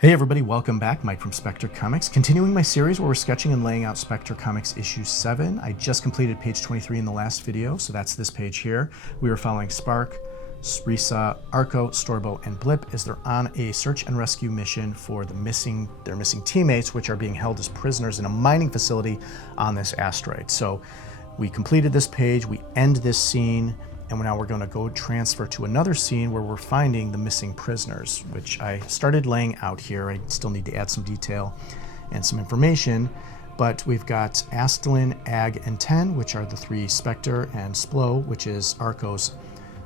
Hey everybody, welcome back. Mike from SPECTRE Comics. Continuing my series where we're sketching and laying out SPECTRE Comics issue 7. I just completed page 23 in the last video, so that's this page here. We were following Spark, Risa, Arco, Storbo, and Blip as they're on a search and rescue mission for their missing teammates, which are being held as prisoners in a mining facility on this asteroid. So we completed this page, we end this scene, and now we're going to go transfer to another scene where we're finding the missing prisoners, which I started laying out here. I still need to add some detail and some information, but we've got Astelin, Ag, and Ten, which are the three Spectre, and Splo, which is Arco's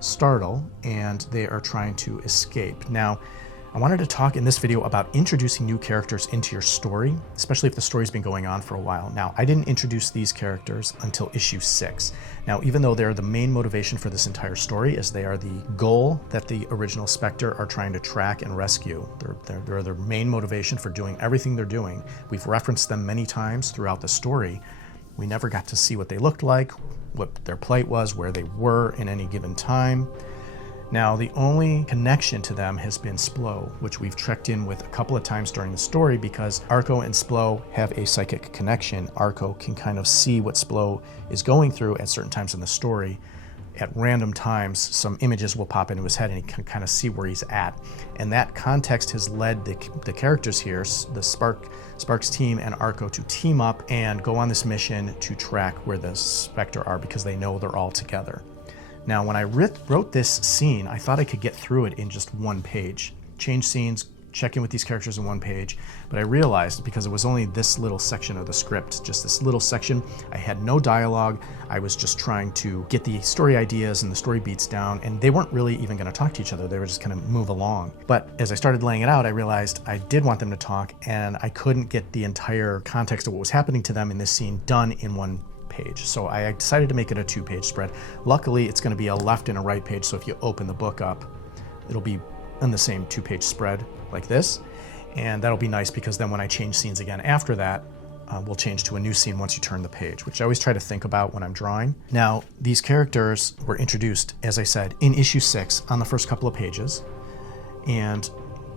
Startle, and they are trying to escape. Now, I wanted to talk in this video about introducing new characters into your story, especially if the story's been going on for a while. Now, I didn't introduce these characters until issue 6. Now, even though they're the main motivation for this entire story, as they are the goal that the original Spectre are trying to track and rescue, they're their main motivation for doing everything they're doing. We've referenced them many times throughout the story. We never got to see what they looked like, what their plight was, where they were in any given time. Now, the only connection to them has been Splo, which we've checked in with a couple of times during the story because Arco and Splo have a psychic connection. Arco can kind of see what Splo is going through at certain times in the story. At random times, some images will pop into his head and he can kind of see where he's at. And that context has led the characters here, the Spark's team and Arco, to team up and go on this mission to track where the Spectre are because they know they're all together. Now, when I wrote this scene, I thought I could get through it in just one page. Change scenes, check in with these characters in one page, but I realized because it was only this little section of the script, just this little section, I had no dialogue. I was just trying to get the story ideas and the story beats down, and they weren't really even going to talk to each other. They were just going to move along. But as I started laying it out, I realized I did want them to talk, and I couldn't get the entire context of what was happening to them in this scene done in one page. So I decided to make it a 2-page spread. Luckily, it's going to be a left and a right page, so if you open the book up, it'll be in the same 2-page spread like this, and that'll be nice because then when I change scenes again after that, we'll change to a new scene once you turn the page, which I always try to think about when I'm drawing. Now, these characters were introduced, as I said, in issue 6 on the first couple of pages, and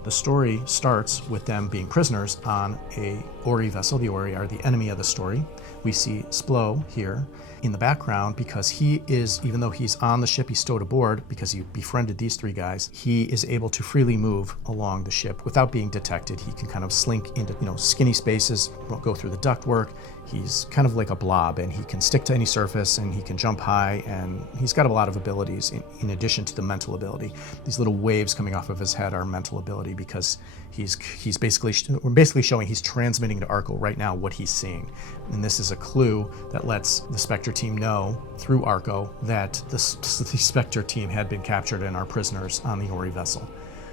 the story starts with them being prisoners on a Ori vessel. The Ori are the enemy of the story. We see Splo here in the background because he is, even though he's on the ship, he's stowed aboard because he befriended these three guys. He is able to freely move along the ship without being detected. He can kind of slink into, skinny spaces, won't go through the ductwork. He's kind of like a blob, and he can stick to any surface, and he can jump high, and he's got a lot of abilities in addition to the mental ability. These little waves coming off of his head are mental ability because we're basically showing he's transmitting to Arco right now what he's seeing. And this is a clue that lets the Spectre team know through Arco that the Spectre team had been captured and are prisoners on the Ori vessel.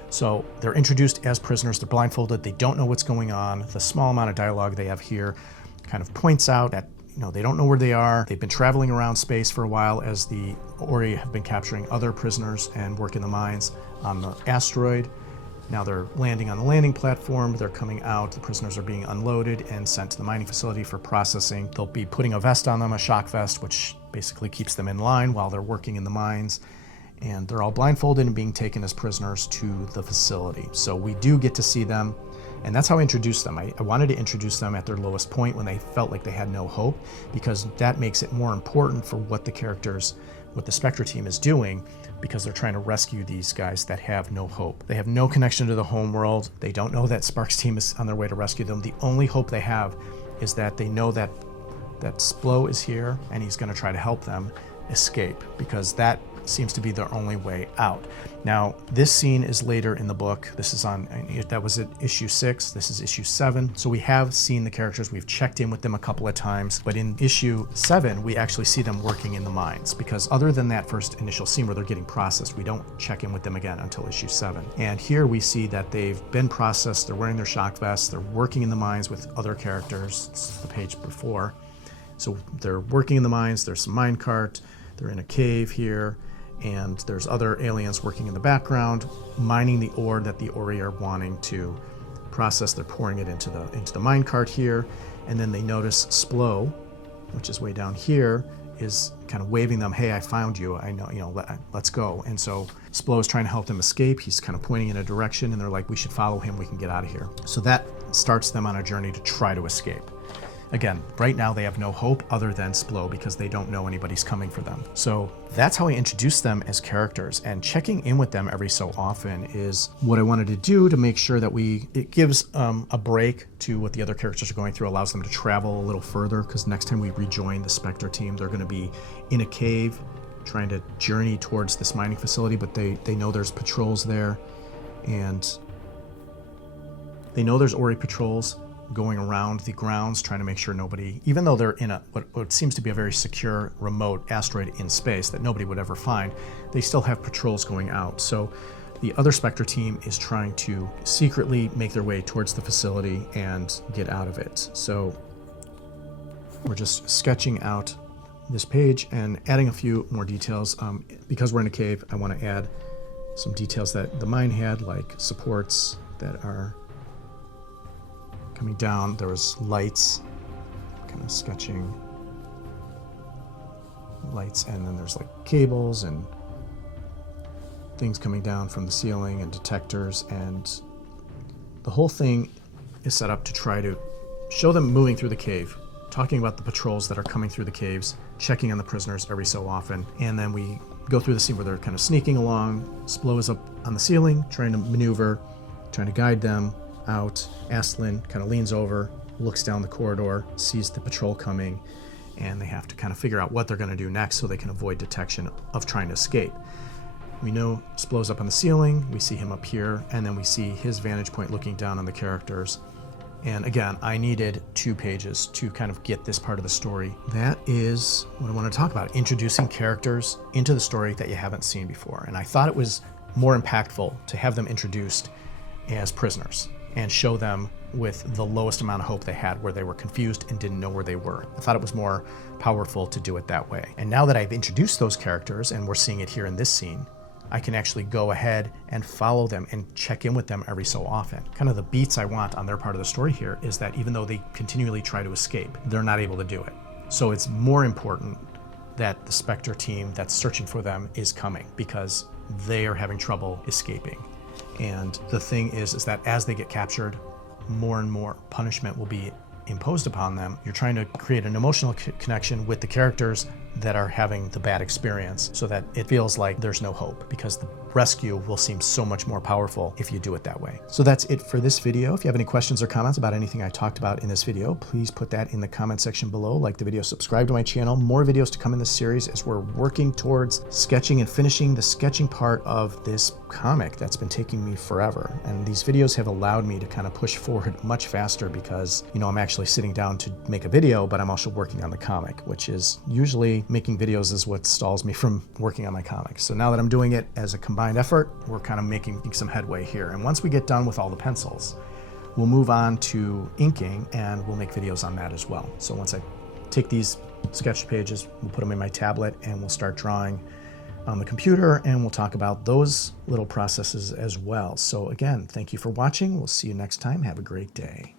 So they're introduced as prisoners, they're blindfolded, they don't know what's going on. The small amount of dialogue they have here kind of points out that they don't know where they are. They've been traveling around space for a while as the Ori have been capturing other prisoners and working the mines on the asteroid. Now they're landing on the landing platform, they're coming out, the prisoners are being unloaded and sent to the mining facility for processing. They'll be putting a vest on them, a shock vest, which basically keeps them in line while they're working in the mines. And they're all blindfolded and being taken as prisoners to the facility. So we do get to see them, and that's how I introduced them. I wanted to introduce them at their lowest point when they felt like they had no hope, because that makes it more important for what the Spectre team is doing, because they're trying to rescue these guys that have no hope. They have no connection to the home world. They don't know that Spark's team is on their way to rescue them. The only hope they have is that they know that Splo is here and he's going to try to help them escape, because that seems to be their only way out. Now, this scene is later in the book. That was at issue 6. This is issue 7. So we have seen the characters. We've checked in with them a couple of times. But in issue 7, we actually see them working in the mines, because other than that first initial scene where they're getting processed, we don't check in with them again until issue 7. And here we see that they've been processed. They're wearing their shock vests. They're working in the mines with other characters. It's the page before. So they're working in the mines. There's some minecart. They're in a cave here. And there's other aliens working in the background, mining the ore that the Ori are wanting to process. They're pouring it into the minecart here, and then they notice Splo, which is way down here, is kind of waving them, hey, I found you, I know, let's go. And so Splo is trying to help them escape. He's kind of pointing in a direction, and they're like, we should follow him, we can get out of here. So that starts them on a journey to try to escape. Again, right now they have no hope other than Splo because they don't know anybody's coming for them. So that's how I introduce them as characters, and checking in with them every so often is what I wanted to do to make sure that it gives a break to what the other characters are going through, allows them to travel a little further, because next time we rejoin the SPECTRE team, they're going to be in a cave trying to journey towards this mining facility, but they know there's patrols there, and they know there's already patrols going around the grounds trying to make sure nobody, even though they're in what seems to be a very secure remote asteroid in space that nobody would ever find, they still have patrols going out. So the other SPECTRE team is trying to secretly make their way towards the facility and get out of it. So we're just sketching out this page and adding a few more details. Because we're in a cave, I want to add some details that the mine had, like supports that are coming down. There was lights, kind of sketching lights, and then there's like cables and things coming down from the ceiling and detectors, and the whole thing is set up to try to show them moving through the cave, talking about the patrols that are coming through the caves, checking on the prisoners every so often, and then we go through the scene where they're kind of sneaking along. Splo is up on the ceiling trying to maneuver, trying to guide them out. Astlin kind of leans over, looks down the corridor, sees the patrol coming, and they have to kind of figure out what they're going to do next so they can avoid detection of trying to escape. We know Splo's up on the ceiling, we see him up here, and then we see his vantage point looking down on the characters. And again, I needed 2 pages to kind of get this part of the story. That is what I want to talk about, introducing characters into the story that you haven't seen before. And I thought it was more impactful to have them introduced as prisoners and show them with the lowest amount of hope they had, where they were confused and didn't know where they were. I thought it was more powerful to do it that way. And now that I've introduced those characters, and we're seeing it here in this scene, I can actually go ahead and follow them and check in with them every so often. Kind of the beats I want on their part of the story here is that even though they continually try to escape, they're not able to do it. So it's more important that the SPECTRE team that's searching for them is coming, because they are having trouble escaping. And the thing is that as they get captured, more and more punishment will be imposed upon them. You're trying to create an emotional connection with the characters that are having the bad experience, so that it feels like there's no hope, because the rescue will seem so much more powerful if you do it that way. So that's it for this video. If you have any questions or comments about anything I talked about in this video, please put that in the comment section below. Like the video, subscribe to my channel. More videos to come in this series as we're working towards sketching and finishing the sketching part of this comic that's been taking me forever. And these videos have allowed me to kind of push forward much faster, because I'm actually sitting down to make a video, but I'm also working on the comic, which is usually making videos is what stalls me from working on my comics. So now that I'm doing it as a combined effort, we're kind of making some headway here. And once we get done with all the pencils, we'll move on to inking, and we'll make videos on that as well. So once I take these sketch pages, we'll put them in my tablet, and we'll start drawing on the computer, and we'll talk about those little processes as well. So again, thank you for watching. We'll see you next time. Have a great day.